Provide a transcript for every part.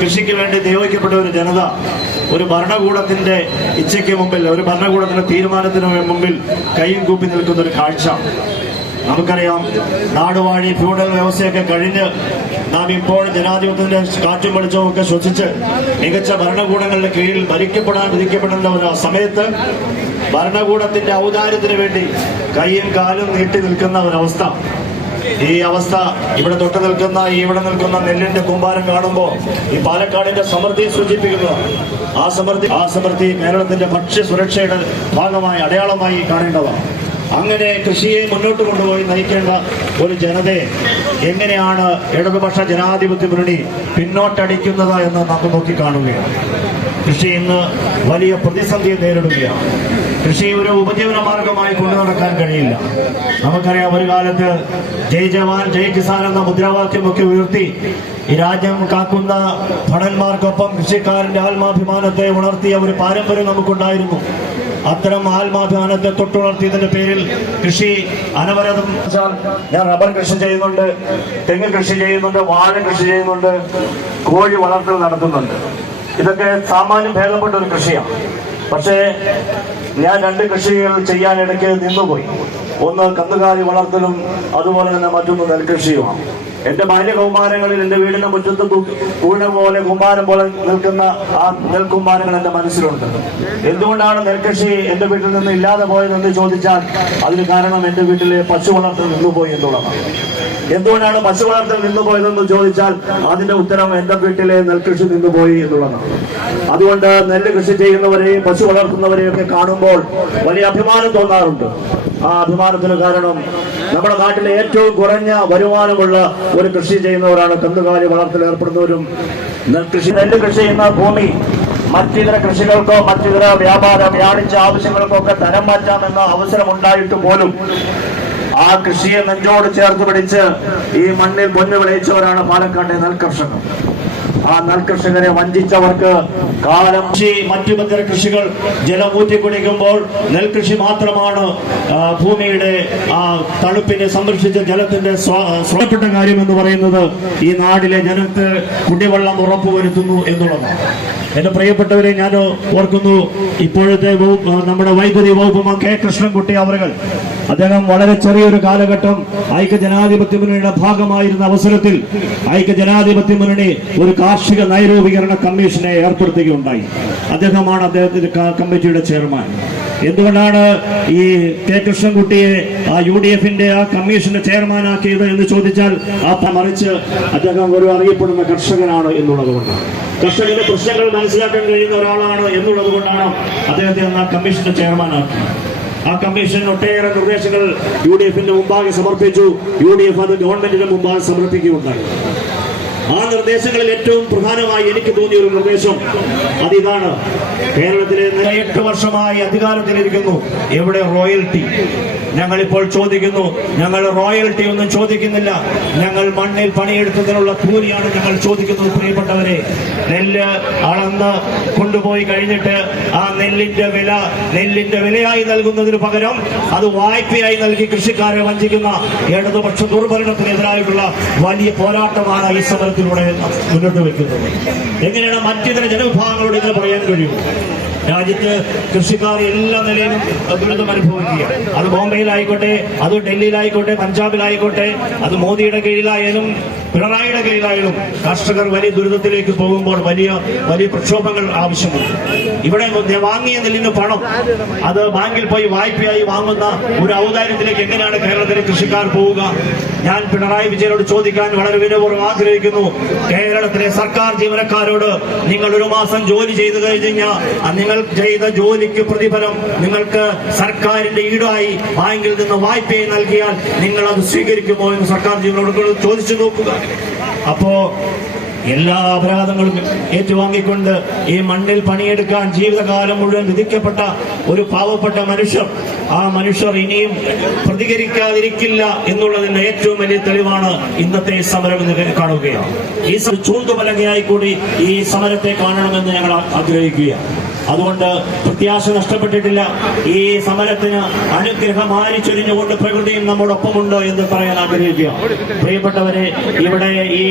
കൃഷിക്ക് വേണ്ടി നിയോഗിക്കപ്പെട്ട ഒരു ജനത ഒരു ഭരണകൂടത്തിന്റെ ഇച്ഛയ്ക്ക് മുമ്പിൽ, ഒരു ഭരണകൂടത്തിന്റെ തീരുമാനത്തിന് മുമ്പിൽ കൈയും കൂപ്പി നിൽക്കുന്ന ഒരു കാഴ്ച നമുക്കറിയാം. നാടുവാഴി ഫ്യൂഡൽ വ്യവസ്ഥയൊക്കെ കഴിഞ്ഞ് നാം ഇപ്പോൾ ജനാധിപത്യത്തിന്റെ കാറ്റും വെളിച്ചവും ഒക്കെ ശ്വസിച്ച് മികച്ച ഭരണകൂടങ്ങളുടെ കീഴിൽ ഭരിക്കപ്പെടാൻ വിധിക്കപ്പെടേണ്ട ഒരു സമയത്ത് ഭരണകൂടത്തിന്റെ ഔദാര്യത്തിന് വേണ്ടി കൈയും കാലും നീട്ടി നിൽക്കുന്ന ഒരവസ്ഥ. ഈ അവസ്ഥ ഇവിടെ തൊട്ട് നിൽക്കുന്ന ഇവിടെ നിൽക്കുന്ന നെല്ലിന്റെ കൂമ്പാരം കാണുമ്പോൾ ഈ പാലക്കാടിന്റെ സമൃദ്ധി സൂചിപ്പിക്കുന്നു. ആ സമൃദ്ധി കേരളത്തിന്റെ ഭക്ഷ്യ സുരക്ഷയുടെ ഭാഗമായി, അടയാളമായി കാണേണ്ടതാണ്. അങ്ങനെ കൃഷിയെ മുന്നോട്ട് കൊണ്ടുപോയി നയിക്കേണ്ട ഒരു ജനതയെ എങ്ങനെയാണ് ഇടതുപക്ഷ ജനാധിപത്യ മുന്നണി പിന്നോട്ടടിക്കുന്നത് എന്ന് നമുക്ക് നോക്കിക്കാണുകയാണ്. കൃഷി ഇന്ന് വലിയ പ്രതിസന്ധിയെ നേരിടുകയാണ്. കൃഷി ഒരു ഉപജീവന മാർഗമായി കൊണ്ടു നടക്കാൻ കഴിയില്ല. നമുക്കറിയാം, ഒരു കാലത്ത് ജയ് ജവാൻ ജയ് കിസാൻ എന്ന മുദ്രാവാക്യമൊക്കെ ഉയർത്തി ഈ രാജ്യം കാക്കുന്ന ഭടന്മാർക്കൊപ്പം കൃഷിക്കാരന്റെ ആത്മാഭിമാനത്തെ ഉണർത്തിയ ഒരു പാരമ്പര്യം നമുക്കുണ്ടായിരുന്നു. അത്തരം ആത്മാഭിമാനത്തെ തൊട്ടുണർത്തിയതിന്റെ പേരിൽ കൃഷി അനവരതം. ഞാൻ റബ്ബർ കൃഷി ചെയ്യുന്നുണ്ട്, തെങ്ങ് കൃഷി ചെയ്യുന്നുണ്ട്, വാഴ കൃഷി ചെയ്യുന്നുണ്ട്, കോഴി വളർത്തൽ നടത്തുന്നുണ്ട്. ഇതൊക്കെ സാമാന്യം ഭേദപ്പെട്ട ഒരു കൃഷിയാണ്. പക്ഷേ ഞാൻ 2 കൃഷികൾ ചെയ്യാനിടയ്ക്ക് നിന്നുപോയി. ഒന്ന് കന്നുകാലി വളർത്തലും അതുപോലെ തന്നെ മറ്റൊന്ന് നെൽകൃഷിയുമാണ്. എന്റെ ബാല്യകൗമാരങ്ങളിൽ എന്റെ വീടിന്റെ മുറ്റത്ത് കൂട പോലെ കുമ്പാരം പോലെ നിൽക്കുന്ന ആ നെൽക്കുമ്പാരങ്ങൾ എന്റെ മനസ്സിലുണ്ട്. എന്തുകൊണ്ടാണ് നെൽകൃഷി എന്റെ വീട്ടിൽ നിന്ന് ഇല്ലാതെ പോയതെന്ന് ചോദിച്ചാൽ അതിന് കാരണം എന്റെ വീട്ടിലെ പശു വളർത്തൽ നിന്നുപോയി എന്നുള്ളതാണ്. എന്തുകൊണ്ടാണ് പശു വളർത്തൽ നിന്നുപോയതെന്ന് ചോദിച്ചാൽ അതിന്റെ ഉത്തരം എന്റെ വീട്ടിലെ നെൽകൃഷി നിന്നുപോയി എന്നുള്ളതാണ്. അതുകൊണ്ട് നെല്ല് കൃഷി ചെയ്യുന്നവരെയും പശു വളർത്തുന്നവരെയും ഒക്കെ കാണുമ്പോൾ വലിയ അഭിമാനം തോന്നാറുണ്ട്. ആ അഭിമാനത്തിന് കാരണം നമ്മുടെ നാട്ടിലെ ഏറ്റവും കുറഞ്ഞ വരുമാനമുള്ള ഒരു കൃഷി ചെയ്യുന്നവരാണ് കന്നുകാലി വളർത്തൽ ഏർപ്പെടുന്നവരും. നെല്ല് കൃഷി ചെയ്യുന്ന ഭൂമി മറ്റിതര കൃഷികൾക്കോ മറ്റിതര വ്യാപാര വാണിജ്യ ആവശ്യങ്ങൾക്കോ ഒക്കെ തരം മാറ്റാമെന്ന അവസരമുണ്ടായിട്ട് പോലും ആ കൃഷിയെ നെഞ്ചോട് ചേർത്ത് പിടിച്ച് ഈ മണ്ണിൽ പൊന്നു വിളയിച്ചവരാണ് പാലക്കാട്ടെ നെൽകർഷകർ. ആ നെൽകർഷകരെ വഞ്ചിച്ചവർക്ക് കാലം മറ്റു മറ്റു കൃഷികൾ ജലം ഊറ്റിക്കുടിക്കുമ്പോൾ നെൽകൃഷി മാത്രമാണ് ഭൂമിയുടെ ആ തണുപ്പിനെ സംരക്ഷിച്ച ജലത്തിന്റെ സ്വന്തപ്പെട്ട കാര്യം എന്ന് പറയുന്നത് ഈ നാടിലെ ജനത്തിന് കുടിവെള്ളം ഉറപ്പുവരുത്തുന്നു എന്നുള്ളതാണ്. എന്റെ പ്രിയപ്പെട്ടവരെ, ഞാൻ ഓർക്കുന്നു, ഇപ്പോഴത്തെ നമ്മുടെ വൈദ്യുതി വകുപ്പ് മന്ത്രി കെ കൃഷ്ണൻകുട്ടി അവர்கள் അദ്ദേഹം വളരെ ചെറിയൊരു കാലഘട്ടം ഐക്യജനാധിപത്യ മുന്നണിയുടെ ഭാഗമായിരുന്ന അവസരത്തിൽ ഐക്യജനാധിപത്യ മുന്നണി ഒരു കാർഷിക നയരൂപീകരണ കമ്മീഷനെ ഏർപ്പെടുത്തുകയുണ്ടായി. അദ്ദേഹമാണ് അദ്ദേഹത്തിന്റെ കമ്മിറ്റിയുടെ ചെയർമാൻ. എന്തുകൊണ്ടാണ് ഈ കെ കൃഷ്ണൻകുട്ടിയെ ആ UDFന്റെ ആ കമ്മീഷന്റെ ചെയർമാനാക്കിയത് എന്ന് ചോദിച്ചാൽ മറിച്ച് അദ്ദേഹം ഒരു അറിയപ്പെടുന്ന കർഷകനാണ് എന്നുള്ളത് കൊണ്ടാണ്. കർഷകന്റെ പ്രശ്നങ്ങൾ മനസ്സിലാക്കാൻ കഴിയുന്ന ഒരാളാണ് എന്നുള്ളത് കൊണ്ടാണ് അദ്ദേഹത്തെ ആ കമ്മീഷന്റെ ചെയർമാനാക്കി. ആ കമ്മീഷൻ ഒട്ടേറെ നിർദ്ദേശങ്ങൾ UDFന്റെ മുമ്പാകെ സമർപ്പിച്ചു. UDF അത് ഗവൺമെന്റിന്റെ മുമ്പാകെ സമർപ്പിക്കുകയുണ്ടായി. ആ നിർദ്ദേശങ്ങളിൽ ഏറ്റവും പ്രധാനമായി എനിക്ക് തോന്നിയ ഒരു നിർദ്ദേശം അതിതാണ്. കേരളത്തിലെ 8 വർഷമായി അധികാരത്തിലിരിക്കുന്നു, എവിടെ റോയൽറ്റി? ഞങ്ങളിപ്പോൾ ചോദിക്കുന്നു, ഞങ്ങൾ റോയൽറ്റി ഒന്നും ചോദിക്കുന്നില്ല, ഞങ്ങൾ മണ്ണിൽ പണിയെടുത്തതിനുള്ള കൂലിയാണ് ഞങ്ങൾ ചോദിക്കുന്നത്. പ്രിയപ്പെട്ടവരെ, നെല്ല് അളന്ന് കൊണ്ടുപോയി കഴിഞ്ഞിട്ട് ആ നെല്ലിന്റെ വിലയായി നൽകുന്നതിന് പകരം അത് വായ്പയായി നൽകി കൃഷിക്കാരെ വഞ്ചിക്കുന്ന ഇടതുപക്ഷ ദുർഭരണത്തിനെതിരായിട്ടുള്ള വലിയ പോരാട്ടമാണ് ഈ സമരത്തിലൂടെ മുന്നോട്ട് വെക്കുന്നത്. എങ്ങനെയാണ് മറ്റിതര ജനവിഭാഗങ്ങളോട് ഇങ്ങനെ പറയാൻ കഴിയും? രാജ്യത്ത് കൃഷിക്കാർ എല്ലാ നിലയിലും ദുരിതം അനുഭവിക്കുക. അത് ബോംബെയിലായിക്കോട്ടെ, അത് ഡൽഹിയിലായിക്കോട്ടെ, പഞ്ചാബിലായിക്കോട്ടെ, അത് മോദിയുടെ കീഴിലായാലും പിണറായിയുടെ കീഴിലായാലും കർഷകർ വലിയ ദുരിതത്തിലേക്ക് പോകുമ്പോൾ വലിയ വലിയ പ്രക്ഷോഭങ്ങൾ ആവശ്യമുണ്ട്. ഇവിടെ വാങ്ങിയ നെല്ലിന് പണം അത് ബാങ്കിൽ പോയി വായ്പയായി വാങ്ങുന്ന ഒരു ഔദാര്യത്തിലേക്ക് എങ്ങനെയാണ് കേരളത്തിലെ കൃഷിക്കാർ പോവുക? ഞാൻ പിണറായി വിജയനോട് ചോദിക്കാൻ വളരെ വിനയപൂർവ്വം ആഗ്രഹിക്കുന്നു, കേരളത്തിലെ സർക്കാർ ജീവനക്കാരോട് നിങ്ങൾ 1 മാസം ജോലി ചെയ്തു കഴിഞ്ഞാൽ നിങ്ങൾ ചെയ്ത ജോലിക്ക് പ്രതിഫലം നിങ്ങൾക്ക് സർക്കാരിന്റെ ഈടായി ബാങ്കിൽ നിന്ന് വായ്പയായി നൽകിയാൽ നിങ്ങൾ അത് സ്വീകരിക്കുമോ എന്ന് സർക്കാർ ജീവനോട് ചോദിച്ചു നോക്കുക. അപ്പോ എല്ലാ അപരാധങ്ങളും ഏറ്റുവാങ്ങിക്കൊണ്ട് ഈ മണ്ണിൽ പണിയെടുക്കാൻ ജീവിതകാലം മുഴുവൻ വിധിക്കപ്പെട്ട ഒരു പാവപ്പെട്ട ആ മനുഷ്യർ ഇനിയും പ്രതികരിക്കാതിരിക്കില്ല എന്നുള്ളതിന്റെ ഏറ്റവും വലിയ തെളിവാണ് ഇന്നത്തെ സമരം എന്ന് കാണുകയാണ്. ഈ ചൂണ്ടുപലകയായി കൂടി ഈ സമരത്തെ കാണണമെന്ന് ഞങ്ങൾ ആഗ്രഹിക്കുകയാണ്. അതുകൊണ്ട് പ്രത്യാശ നഷ്ടപ്പെട്ടിട്ടില്ല. ഈ സമരത്തിന് അനുഗ്രഹം ആനിച്ചൊരിഞ്ഞുകൊണ്ട് പ്രകൃതിയും നമ്മോടൊപ്പമുണ്ട് എന്ന് പറയാൻ ആഗ്രഹിക്കുക. പ്രിയപ്പെട്ടവരെ, ഇവിടെ ഈ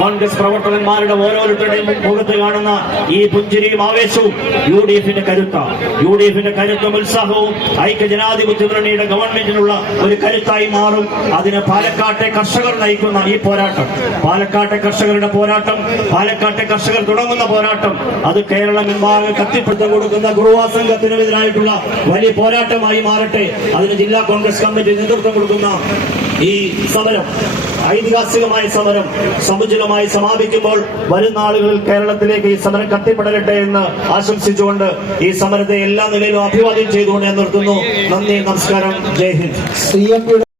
കോൺഗ്രസ് പ്രവർത്തകന്മാരുടെ ഓരോരുത്തരുടെയും മുഖത്ത് കാണുന്ന ഈ പുഞ്ചിരിയും ആവേശവും UDFന്റെ കരുത്താണ്. UDFന്റെ കരുത്തും ഉത്സാഹവും ഐക്യജനാധിപത്യ മുന്നണിയുടെ ഗവൺമെന്റിനുള്ള ഒരു കരുത്തായി മാറും. അതിന് പാലക്കാട്ടെ കർഷകർ നയിക്കുന്ന ഈ പോരാട്ടം, പാലക്കാട്ടെ കർഷകരുടെ പോരാട്ടം, പാലക്കാട്ടെ കർഷകർ തുടങ്ങുന്ന പോരാട്ടം, അത് കേരളമെമ്പാകെ കത്തിപ്പിടുത്തം കൊടുക്കുന്ന ഗുരുവാ സംഘത്തിനെതിരായിട്ടുള്ള വലിയ പോരാട്ടമായി മാറട്ടെ. അതിന് ജില്ലാ കോൺഗ്രസ് കമ്മിറ്റി നേതൃത്വം കൊടുക്കുന്ന ഈ സമരം, ഐതിഹാസികമായ സമരം സമുചിതമായി സമാപിക്കുമ്പോൾ വരുന്ന ആളുകളിൽ കേരളത്തിലേക്ക് ഈ സമരം കത്തിപ്പടരട്ടെ എന്ന് ആശംസിച്ചുകൊണ്ട് ഈ സമരത്തെ എല്ലാ നിലയിലും അഭിവാദ്യം ചെയ്തുകൊണ്ട് ഞാൻ നിർത്തുന്നു. നന്ദി, നമസ്കാരം, ജയ് ഹിന്ദ്.